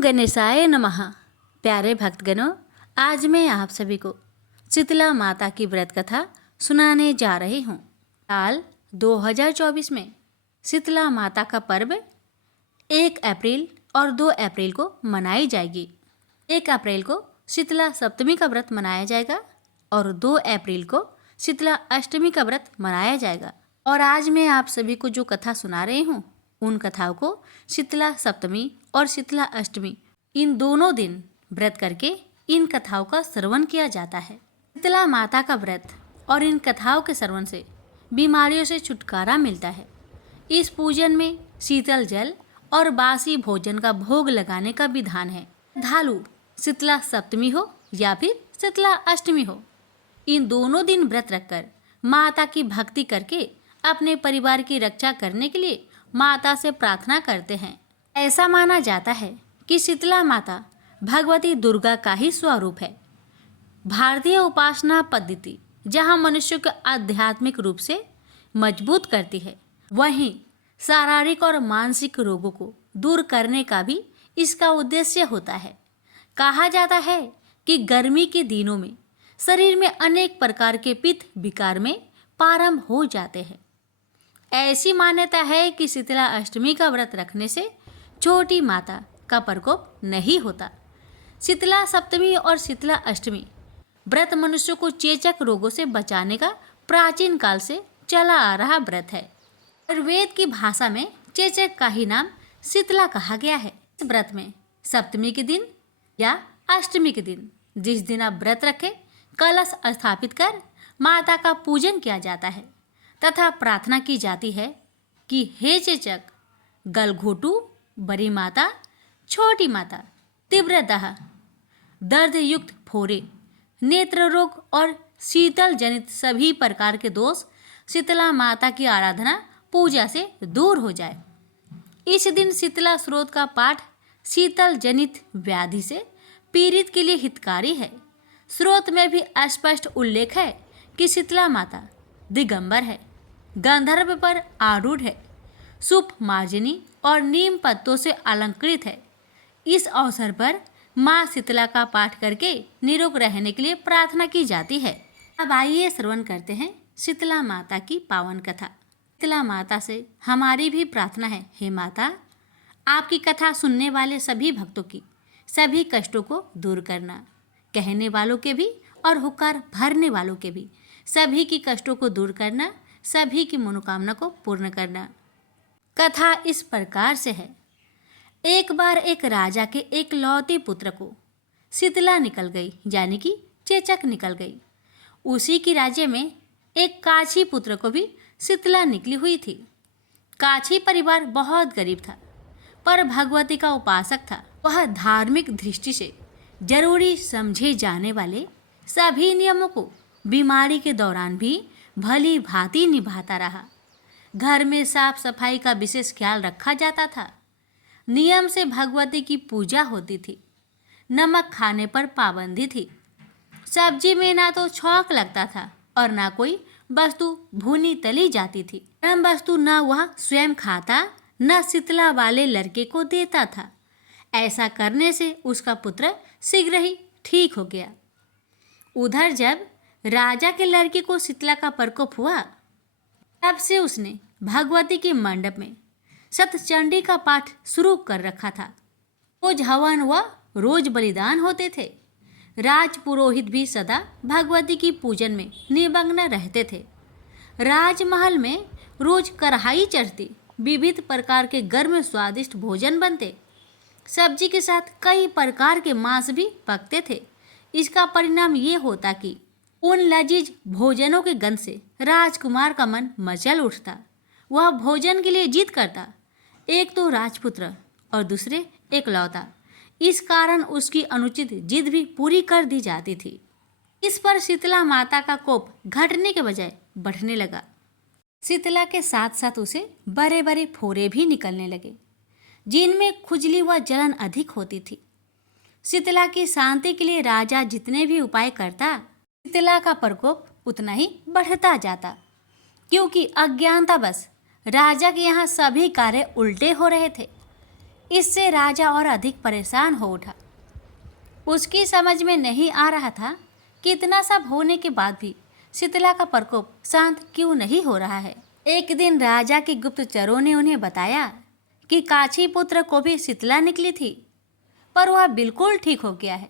गणेशाय नमः। प्यारे भक्तगणों, आज मैं आप सभी को शीतला माता की व्रत कथा सुनाने जा रही हूँ। साल 2024 में शीतला माता का पर्व 1 अप्रैल और 2 अप्रैल को मनाई जाएगी। 1 अप्रैल को शीतला सप्तमी का व्रत मनाया जाएगा और 2 अप्रैल को शीतला अष्टमी का व्रत मनाया जाएगा। और आज मैं आप सभी को जो कथा सुना रही हूँ, उन कथाओं को शीतला सप्तमी और शीतला अष्टमी इन दोनों दिन व्रत करके इन कथाओं का श्रवण किया जाता है। शीतला माता का व्रत और इन कथाओं के श्रवण से बीमारियों से छुटकारा मिलता है। इस पूजन में शीतल जल और बासी भोजन का भोग लगाने का विधान है। श्रद्धालु शीतला सप्तमी हो या फिर शीतला अष्टमी हो, इन दोनों दिन व्रत रखकर माता की भक्ति करके अपने परिवार की रक्षा करने के लिए माता से प्रार्थना करते हैं। ऐसा माना जाता है कि शीतला माता भगवती दुर्गा का ही स्वरूप है। भारतीय उपासना पद्धति जहाँ मनुष्य को आध्यात्मिक रूप से मजबूत करती है, वहीं शारीरिक और मानसिक रोगों को दूर करने का भी इसका उद्देश्य होता है। कहा जाता है कि गर्मी के दिनों में शरीर में अनेक प्रकार के पित्त विकार में प्रारंभ हो जाते हैं। ऐसी मान्यता है कि शीतला अष्टमी का व्रत रखने से छोटी माता का प्रकोप नहीं होता। शीतला सप्तमी और शीतला अष्टमी व्रत मनुष्य को चेचक रोगों से बचाने का प्राचीन काल से चला आ रहा व्रत है। आयुर्वेद की भाषा में चेचक का ही नाम शीतला कहा गया है। इस व्रत में सप्तमी के दिन या अष्टमी के दिन, जिस दिन आप व्रत रखें, कलश स्थापित कर माता का पूजन किया जाता है तथा प्रार्थना की जाती है कि हे चेचक, गलघोटू, बड़ी माता, छोटी माता, तीव्र दाह, दर्द युक्त फोरे, नेत्र रोग और शीतल जनित सभी प्रकार के दोष शीतला माता की आराधना पूजा से दूर हो जाए। इस दिन शीतला स्रोत का पाठ शीतल जनित व्याधि से पीड़ित के लिए हितकारी है। स्रोत में भी स्पष्ट उल्लेख है कि शीतला माता दिगंबर है, गंधर्व पर आरूढ़ है, सुप मार्जनी और नीम पत्तों से अलंकृत है। इस अवसर पर माँ शीतला का पाठ करके निरोग रहने के लिए प्रार्थना की जाती है। अब आइए श्रवण करते हैं शीतला माता की पावन कथा। शीतला माता से हमारी भी प्रार्थना है, हे माता, आपकी कथा सुनने वाले सभी भक्तों की सभी कष्टों को दूर करना, कहने वालों के भी और हुक्कार भरने वालों के भी सभी की कष्टों को दूर करना, सभी की मनोकामना को पूर्ण करना। कथा इस प्रकार से है। एक बार एक राजा के एक लौते पुत्र को शीतला निकल गई, यानी कि चेचक निकल गई। उसी की राज्य में एक काछी पुत्र को भी शीतला निकली हुई थी। काछी परिवार बहुत गरीब था, पर भगवती का उपासक था। वह धार्मिक दृष्टि से जरूरी समझे जाने वाले सभी नियमों को बीमारी के दौरान भी भली भांति निभाता रहा। घर में साफ सफाई का विशेष ख्याल रखा जाता था। नियम से भगवती की पूजा होती थी। नमक खाने पर पाबंदी थी। सब्जी में ना तो छौंक लगता था और ना कोई वस्तु भुनी तली जाती थी। गर्म वस्तु न वह स्वयं खाता, न शीतला वाले लड़के को देता था। ऐसा करने से उसका पुत्र शीघ्र ही ठीक हो गया। उधर जब राजा के लड़के को शीतला का प्रकोप हुआ, तब से उसने भगवती के मंडप में सतचंडी का पाठ शुरू कर रखा था। रोज हवन व रोज बलिदान होते थे। राज पुरोहित भी सदा भगवती की पूजन में निमग्न रहते थे। राजमहल में रोज कढ़ाई चढ़ती, विविध प्रकार के गर्म स्वादिष्ट भोजन बनते। सब्जी के साथ कई प्रकार के मांस भी पकते थे। इसका परिणाम ये होता कि उन लजीज भोजनों के गंध से राजकुमार का मन मचल उठता। वह भोजन के लिए जिद करता। एक तो राजपुत्र और दूसरे एकलौता। इस कारण उसकी अनुचित जिद भी पूरी कर दी जाती थी। इस पर शीतला माता का कोप घटने के बजाय बढ़ने लगा। शीतला के साथ साथ उसे बड़े बड़े फोड़े भी निकलने लगे, जिनमें खुजली व जलन अधिक होती थी। शीतला की शांति के लिए राजा जितने भी उपाय करता, शीतला का प्रकोप उतना ही बढ़ता जाता, क्योंकि अज्ञानता बस राजा के यहाँ सभी कार्य उल्टे हो रहे थे। इससे राजा और अधिक परेशान हो उठा। उसकी समझ में नहीं आ रहा था कि इतना सब होने के बाद भी शीतला का प्रकोप शांत क्यों नहीं हो रहा है। एक दिन राजा के गुप्तचरों ने उन्हें बताया कि काछी पुत्र को भी शीतला निकली थी, पर वह बिल्कुल ठीक हो गया है।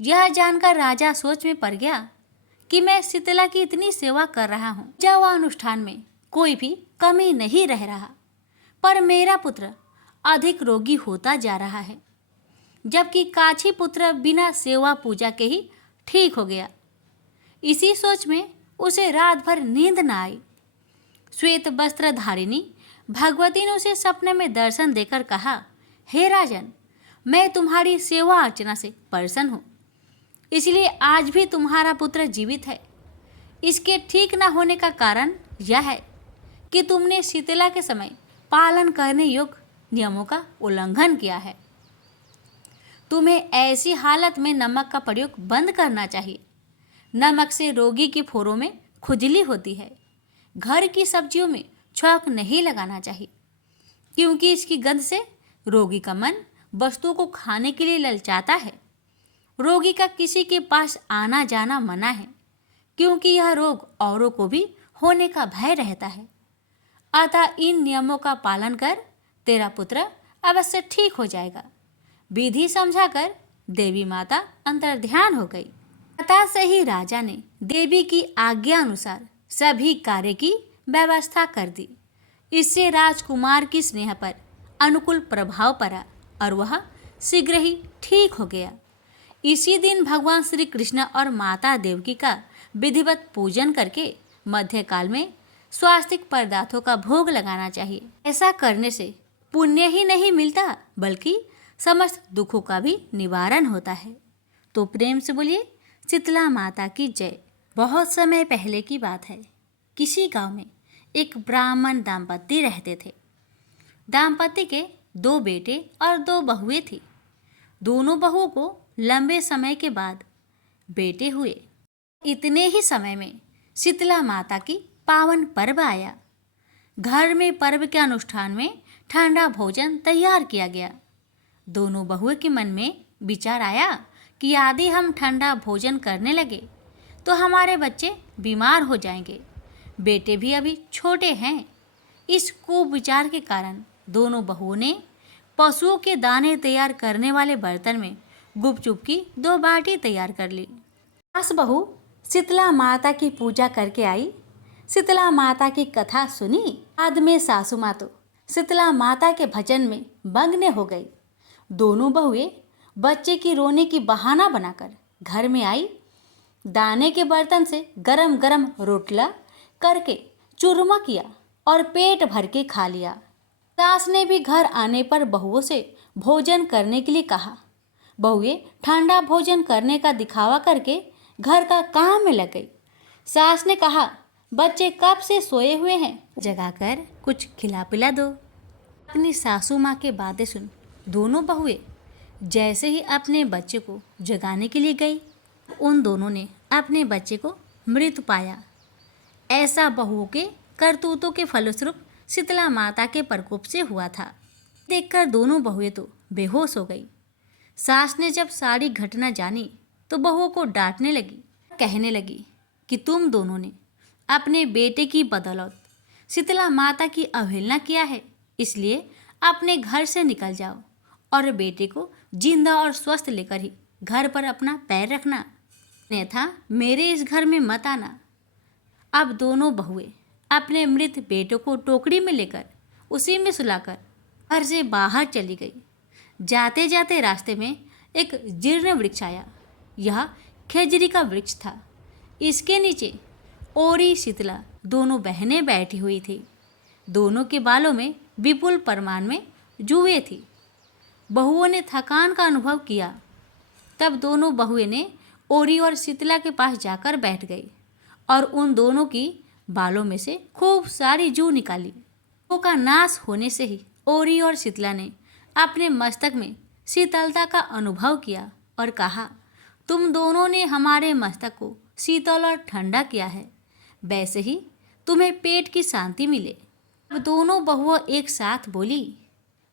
यह जानकर राजा सोच में पड़ गया कि मैं शीतला की इतनी सेवा कर रहा हूँ, जब वह अनुष्ठान में कोई भी कमी नहीं रह रहा, पर मेरा पुत्र अधिक रोगी होता जा रहा है, जबकि काछी पुत्र बिना सेवा पूजा के ही ठीक हो गया। इसी सोच में उसे रात भर नींद न आई। श्वेत वस्त्र धारिणी भगवती ने उसे सपने में दर्शन देकर कहा, हे राजन, मैं तुम्हारी सेवा अर्चना से प्रसन्न हूँ, इसलिए आज भी तुम्हारा पुत्र जीवित है। इसके ठीक न होने का कारण यह है कि तुमने शीतला के समय पालन करने योग्य नियमों का उल्लंघन किया है। तुम्हें ऐसी हालत में नमक का प्रयोग बंद करना चाहिए। नमक से रोगी की फोरों में खुजली होती है। घर की सब्जियों में छौंक नहीं लगाना चाहिए, क्योंकि इसकी गंध से रोगी का मन वस्तुओं को खाने के लिए ललचाता है। रोगी का किसी के पास आना जाना मना है, क्योंकि यह रोग औरों को भी होने का भय रहता है। अतः इन नियमों का पालन कर, तेरा पुत्र अवश्य ठीक हो जाएगा। विधि समझाकर देवी माता अंतर्ध्यान हो गई। अतः से ही राजा ने देवी की आज्ञा अनुसार सभी कार्य की व्यवस्था कर दी। इससे राजकुमार की स्नेह पर अनुकूल प्रभाव पड़ा और वह शीघ्र ही ठीक हो गया। इसी दिन भगवान श्री कृष्ण और माता देवकी का विधिवत पूजन करके मध्यकाल में स्वास्तिक पदार्थों का भोग लगाना चाहिए। ऐसा करने से पुण्य ही नहीं मिलता, बल्कि समस्त दुखों का भी निवारण होता है। तो प्रेम से बोलिए शीतला माता की जय। बहुत समय पहले की बात है। किसी गांव में एक ब्राह्मण दाम्पत्य रहते थे। दाम्पत्य के 2 बेटे और 2 बहुएं थी। दोनों बहुओं को लंबे समय के बाद बेटे हुए। इतने ही समय में शीतला माता की पावन पर्व आया। घर में पर्व के अनुष्ठान में ठंडा भोजन तैयार किया गया। दोनों बहुओं के मन में विचार आया कि यदि हम ठंडा भोजन करने लगे तो हमारे बच्चे बीमार हो जाएंगे। बेटे भी अभी छोटे हैं। इस कुविचार के कारण दोनों बहुओं ने पशुओं के दाने तैयार करने वाले बर्तन में गुपचुप की 2 बाटी तैयार कर ली। सास बहू शीतला माता की पूजा करके आई। शीतला माता की कथा सुनी। बाद में सासू माँ तो शीतला माता के भजन में मग्न हो गई। दोनों बहुएं बच्चे की रोने की बहाना बनाकर घर में आई। दाने के बर्तन से गरम गरम रोटला करके चूरमा किया और पेट भर के खा लिया। सास ने भी घर आने पर बहुओं से भोजन करने के लिए कहा। बहुएं ठंडा भोजन करने का दिखावा करके घर का काम में लग गई। सास ने कहा, बच्चे कब से सोए हुए हैं, जगाकर कुछ खिला पिला दो। अपनी सासू माँ के बातें सुन दोनों बहुएं जैसे ही अपने बच्चे को जगाने के लिए गई, उन दोनों ने अपने बच्चे को मृत पाया। ऐसा बहुओं के करतूतों के फलस्वरूप शीतला माता के प्रकोप से हुआ था। देखकर दोनों बहुएं तो बेहोश हो गई। सास ने जब सारी घटना जानी तो बहुओं को डांटने लगी, कहने लगी कि तुम दोनों ने अपने बेटे की बदौलत शीतला माता की अवहेलना किया है, इसलिए अपने घर से निकल जाओ और बेटे को जिंदा और स्वस्थ लेकर ही घर पर अपना पैर रखना, अन्यथा मेरे इस घर में मत आना। अब दोनों बहुएं अपने मृत बेटों को टोकरी में लेकर उसी में सुलाकर घर से बाहर चली गई। जाते जाते रास्ते में एक जीर्ण वृक्ष आया। यह खेजड़ी का वृक्ष था। इसके नीचे ओरी शीतला दोनों बहनें बैठी हुई थी। दोनों के बालों में विपुल परिमाण में जुएं थी। बहुओं ने थकान का अनुभव किया। तब दोनों बहुएं ने ओरी और शीतला के पास जाकर बैठ गई और उन दोनों की बालों में से खूब सारी जू निकाली। जूओं का नाश होने से ही ओरी और शीतला ने अपने मस्तक में शीतलता का अनुभव किया और कहा, तुम दोनों ने हमारे मस्तक को शीतल और ठंडा किया है, वैसे ही तुम्हें पेट की शांति मिले। अब दोनों बहुओं एक साथ बोली,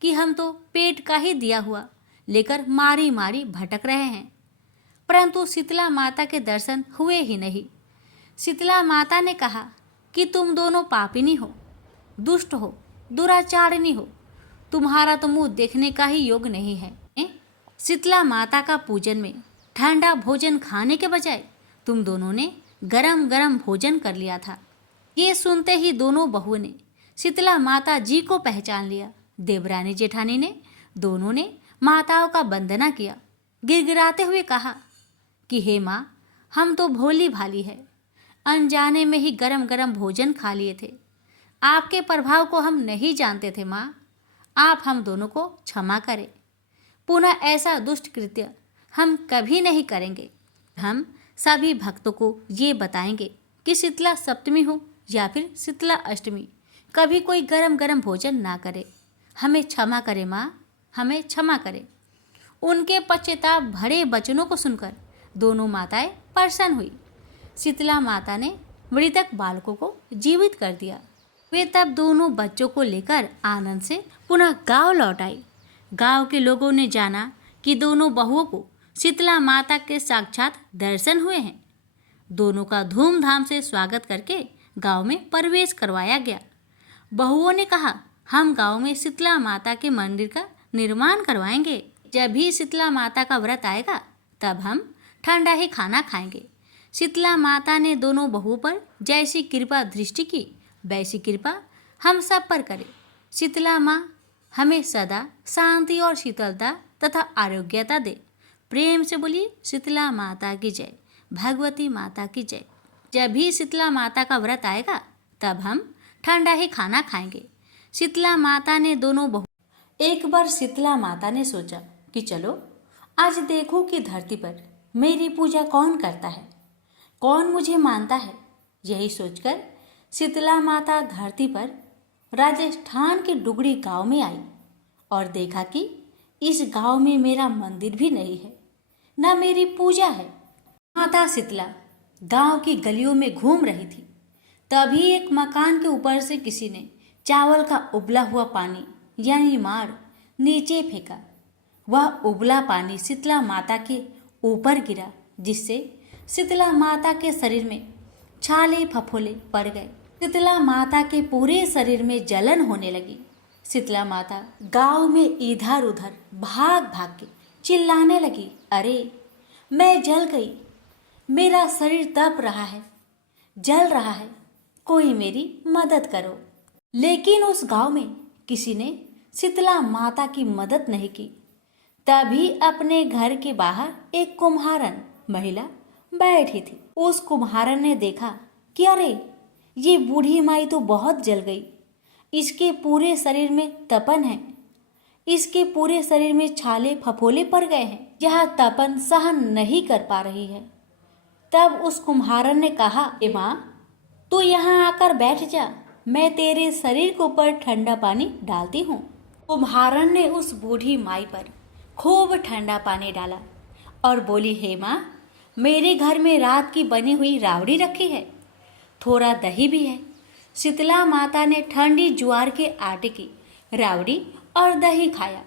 कि हम तो पेट का ही दिया हुआ लेकर मारी मारी भटक रहे हैं। परंतु शीतला माता के दर्शन हुए ही नहीं। शीतला माता ने कहा कि तुम दोनों पापिनी हो, दुष्ट हो, दुराचारिणी हो, तुम्हारा तो मुंह देखने का ही योग नहीं है। शीतला माता का पूजन में ठंडा भोजन खाने के बजाय तुम दोनों ने गरम गरम भोजन कर लिया था। ये सुनते ही दोनों बहुओं ने शीतला माता जी को पहचान लिया। देवरानी जेठानी ने दोनों ने माताओं का वंदना किया, गिड़गिड़ाते हुए कहा कि हे माँ, हम तो भोली भाली है, अनजाने में ही गरम गरम भोजन खा लिए थे। आपके प्रभाव को हम नहीं जानते थे माँ, आप हम दोनों को क्षमा करें। पुनः ऐसा दुष्ट कृत्य हम कभी नहीं करेंगे। हम सभी भक्तों को ये बताएंगे कि शीतला सप्तमी हो या फिर शीतला अष्टमी, कभी कोई गरम गरम भोजन ना करे। हमें क्षमा करें माँ, हमें क्षमा करें। उनके पश्चाताप भरे वचनों को सुनकर दोनों माताएं प्रसन्न हुई। शीतला माता ने मृतक बालकों को जीवित कर दिया। वे तब दोनों बच्चों को लेकर आनंद से पुनः गांव लौट आई। गांव के लोगों ने जाना कि दोनों बहुओं को शीतला माता के साक्षात दर्शन हुए हैं। दोनों का धूमधाम से स्वागत करके गांव में प्रवेश करवाया गया। बहुओं ने कहा, हम गांव में शीतला माता के मंदिर का निर्माण करवाएंगे। जब भी शीतला माता का व्रत आएगा तब हम ठंडा ही खाना खाएंगे। शीतला माता ने दोनों बहुओं पर जैसी कृपा दृष्टि की वैसी कृपा हम सब पर करे। शीतला माँ हमें सदा शांति और शीतलता तथा आरोग्यता दे। प्रेम से बोलिए शीतला माता की जय, भगवती माता की जय। जब भी शीतला माता का व्रत आएगा तब हम ठंडा ही खाना खाएंगे। शीतला माता ने दोनों बहु एक बार शीतला माता ने सोचा कि चलो आज देखो कि धरती पर मेरी पूजा कौन करता है, कौन मुझे मानता है। यही सोचकर शीतला माता धरती पर राजस्थान के डुगरी गांव में आई और देखा कि इस गांव में मेरा मंदिर भी नहीं है, न मेरी पूजा है। माता शीतला गांव की गलियों में घूम रही थी। तभी एक मकान के ऊपर से किसी ने चावल का उबला हुआ पानी यानी मार नीचे फेंका। वह उबला पानी शीतला माता के ऊपर गिरा, जिससे शीतला माता के शरीर में छाले फफोले पड़ गए। शीतला माता के पूरे शरीर में जलन होने लगी। शीतला माता गांव में इधर उधर भाग भाग के चिल्लाने लगी, अरे मैं जल गई, मेरा शरीर तप रहा है, जल रहा है, कोई मेरी मदद करो। लेकिन उस गांव में किसी ने शीतला माता की मदद नहीं की। तभी अपने घर के बाहर एक कुम्हारन महिला बैठी थी। उस कुम्हारन ने देखा कि अरे ये बूढ़ी माई तो बहुत जल गई, इसके पूरे शरीर में तपन है, इसके पूरे शरीर में छाले फफोले पड़ गए हैं, यह तपन सहन नहीं कर पा रही है। तब उस कुम्हारन ने कहा, ए माँ तू यहाँ आकर बैठ जा, मैं तेरे शरीर के ऊपर ठंडा पानी डालती हूँ। कुम्हारन ने उस बूढ़ी माई पर खूब ठंडा पानी डाला और बोली, हे माँ मेरे घर में रात की बनी हुई रावड़ी रखी है, थोड़ा दही भी है। शीतला माता ने ठंडी ज्वार के आटे की रावड़ी और दही खाया,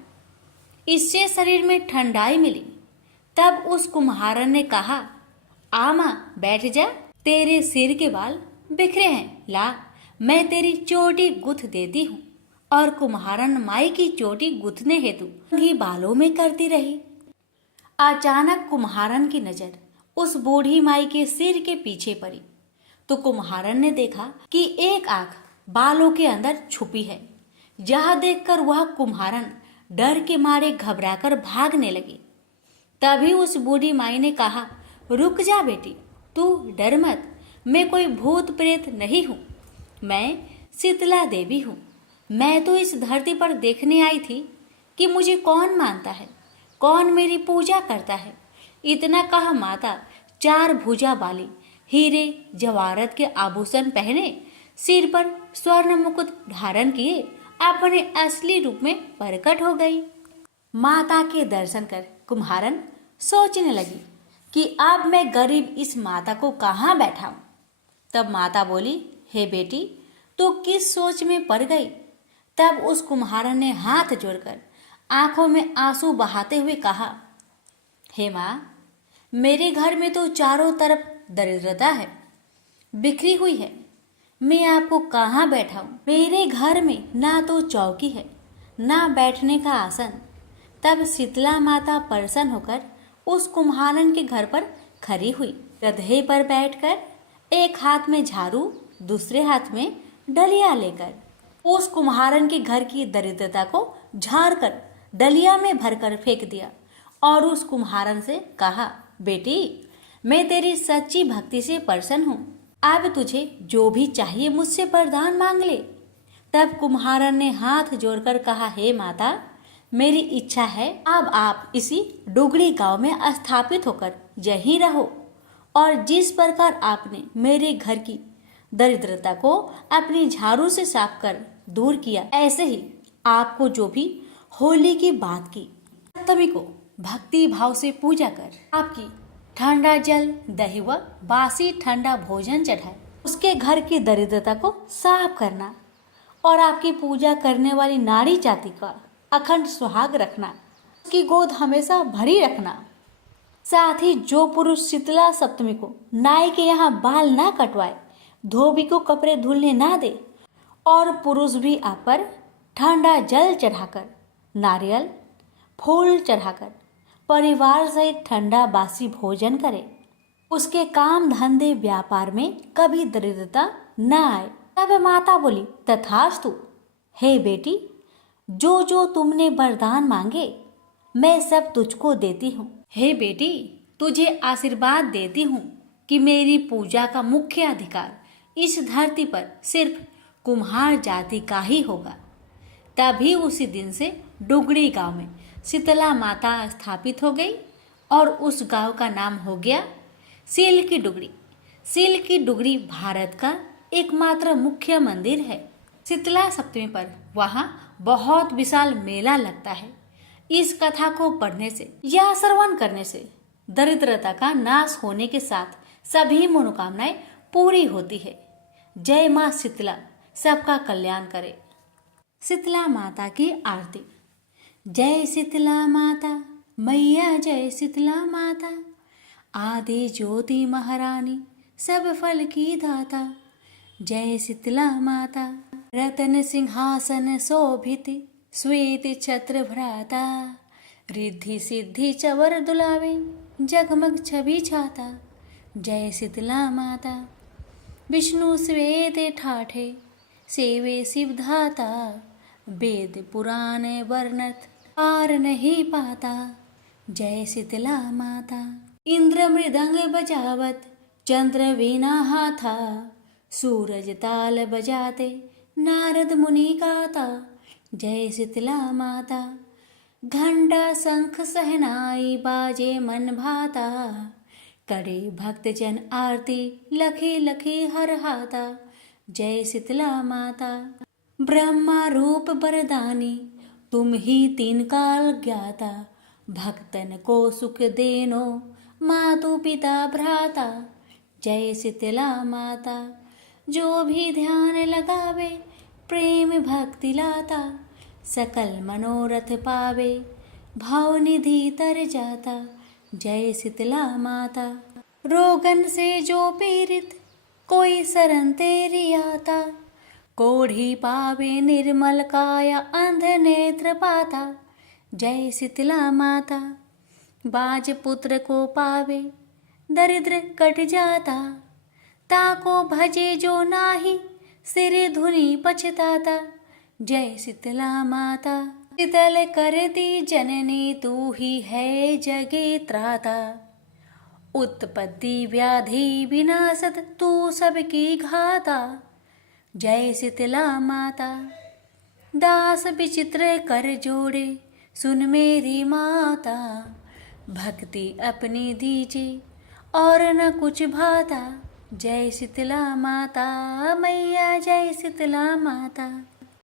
इससे शरीर में ठंडाई मिली। तब उस कुम्हारन ने कहा, आ माँ बैठ जा, तेरे सिर के बाल बिखरे हैं, ला मैं तेरी चोटी गुथ देती हूँ। और कुम्हारन माई की चोटी गुथने हेतु ही बालों में करती रही। अचानक कुम्हारन की नजर उस बूढ़ी माई के सिर के पीछे पड़ी तो कुम्हारन ने देखा कि एक आंख बालों के अंदर छुपी है। यह देखकर वह कुम्हारन डर के मारे घबराकर भागने लगी। तभी उस बूढ़ी माई ने कहा, रुक जा बेटी, तू डर मत, मैं कोई भूत प्रेत नहीं हूँ, मैं शीतला देवी हूँ। मैं तो इस धरती पर देखने आई थी कि मुझे कौन मानता है, कौन मेरी पूजा करता है। इतना कहा माता 4 भुजा वाली हीरे जवाहरत के आभूषण पहने, सिर पर स्वर्ण मुकुट धारण किए अपने असली रूप में प्रकट हो गई। माता के दर्शन कर कुम्हारन सोचने लगी कि अब मैं गरीब इस माता को कहाँ बैठाऊं। तब माता बोली, हे बेटी तू किस सोच में पड़ गई, तब उस कुम्हारन ने हाथ जोड़कर आंखों में आंसू बहाते हुए कहा, हे माँ, मेरे घर में तो चारों तरफ दरिद्रता है, बिखरी हुई है। मैं आपको कहाँ बैठाऊं? मेरे घर में ना तो चौकी है, ना बैठने का आसन। तब शीतला माता प्रसन्न होकर उस कुम्हारन के घर पर खड़ी हुई। गधे पर बैठकर एक हाथ में झाड़ू, दूसरे हाथ में डलिया लेकर उस कुम्हारन के घर की दरिद्रता को झाड़कर डलिया में भरकर फेंक दिया और उस कुम्हारन से कहा, बेटी, मैं तेरी सच्ची भक्ति से प्रसन्न हूँ। अब तुझे जो भी चाहिए मुझसे वरदान मांग ले। तब कुम्हारन ने हाथ जोड़कर कहा, हे माता, मेरी इच्छा है अब आप इसी डुगरी गांव में स्थापित होकर यहीं रहो और जिस प्रकार आपने मेरे घर की दरिद्रता को अपनी झाड़ू से साफ कर दूर किया, ऐसे ही आपको जो भी होली की बात की, सप्तमी को भक्ति भाव से पूजा कर आपकी ठंडा जल, दही व बासी ठंडा भोजन चढ़ाए, उसके घर की दरिद्रता को साफ करना और आपकी पूजा करने वाली नारी जाति का अखंड सुहाग रखना, उसकी गोद हमेशा भरी रखना। साथ ही जो पुरुष शीतला सप्तमी को नाई के यहाँ बाल ना कटवाए, धोबी को कपड़े धुलने ना दे और पुरुष भी आप पर ठंडा जल चढ़ाकर, नारियल फूल चढ़ाकर परिवार सहित ठंडा बासी भोजन करे, उसके काम धंधे व्यापार में कभी दरिद्रता न आए। तब माता बोली, तथास्तु। हे बेटी, जो जो तुमने वरदान मांगे मैं सब तुझको देती हूँ। हे बेटी, तुझे आशीर्वाद देती हूँ कि मेरी पूजा का मुख्य अधिकार इस धरती पर सिर्फ कुम्हार जाति का ही होगा। तभी उसी दिन से डुगरी गांव में शीतला माता स्थापित हो गई और उस गांव का नाम हो गया सील की डुगरी। सील की डुगरी भारत का एकमात्र मुख्य मंदिर है। शीतला सप्तमी पर वहाँ बहुत विशाल मेला लगता है। इस कथा को पढ़ने से या श्रवण करने से दरिद्रता का नाश होने के साथ सभी मनोकामनाएं पूरी होती है। जय माँ शीतला सबका कल्याण करे। शीतला माता की आरती। जय शीतला माता मैया, जय शीतला माता, आदि ज्योति महारानी सब फल की दाता। जय शीतला माता, रतन सिंहासन शोभित श्वेत छत्र भ्राता, रिद्धि सिद्धि चवर दुलावे जगमग छवि छाता। जय शीतला माता, विष्णु श्वेत ठाठे सेवे शिवधाता, वेद पुराण वर्णत पार नहीं पाता। जय शीतला माता, इंद्र मृदंग बजावत चंद्र वीणा हाथा, सूरज ताल बजाते नारद मुनि गाता। जय शीतला माता, घंटा शंख सहनाई बाजे मन भाता, करे भक्त जन आरती लखी लखी हर हाता। जय शीतला माता, ब्रह्मा रूप वरदानी तुम ही तीन काल ज्ञाता, भक्तन को सुख देनो मातु पिता भ्राता। जय शीतला माता, जो भी ध्यान लगावे प्रेम भक्ति लाता, सकल मनोरथ पावे भाव निधि तर जाता। जय शीतला माता, रोगन से जो पीड़ित कोई शरण तेरी आता, कोढ़ी पावे निर्मल काया अंध नेत्र पाता। जय शीतला माता, बाज पुत्र को पावे दरिद्र कट जाता, ताको भजे जो नाही सिर धुनि पछताता। जय शीतला माता, शीतल करती जननी तू ही है जगे त्राता, उत्पत्ति व्याधि विनाशत तू सबकी घाता। जय शीतला माता, दास विचित्र कर जोड़े सुन मेरी माता, भक्ति अपनी दीजे और न कुछ भाता। जय शीतला माता मैया, जय शीतला माता।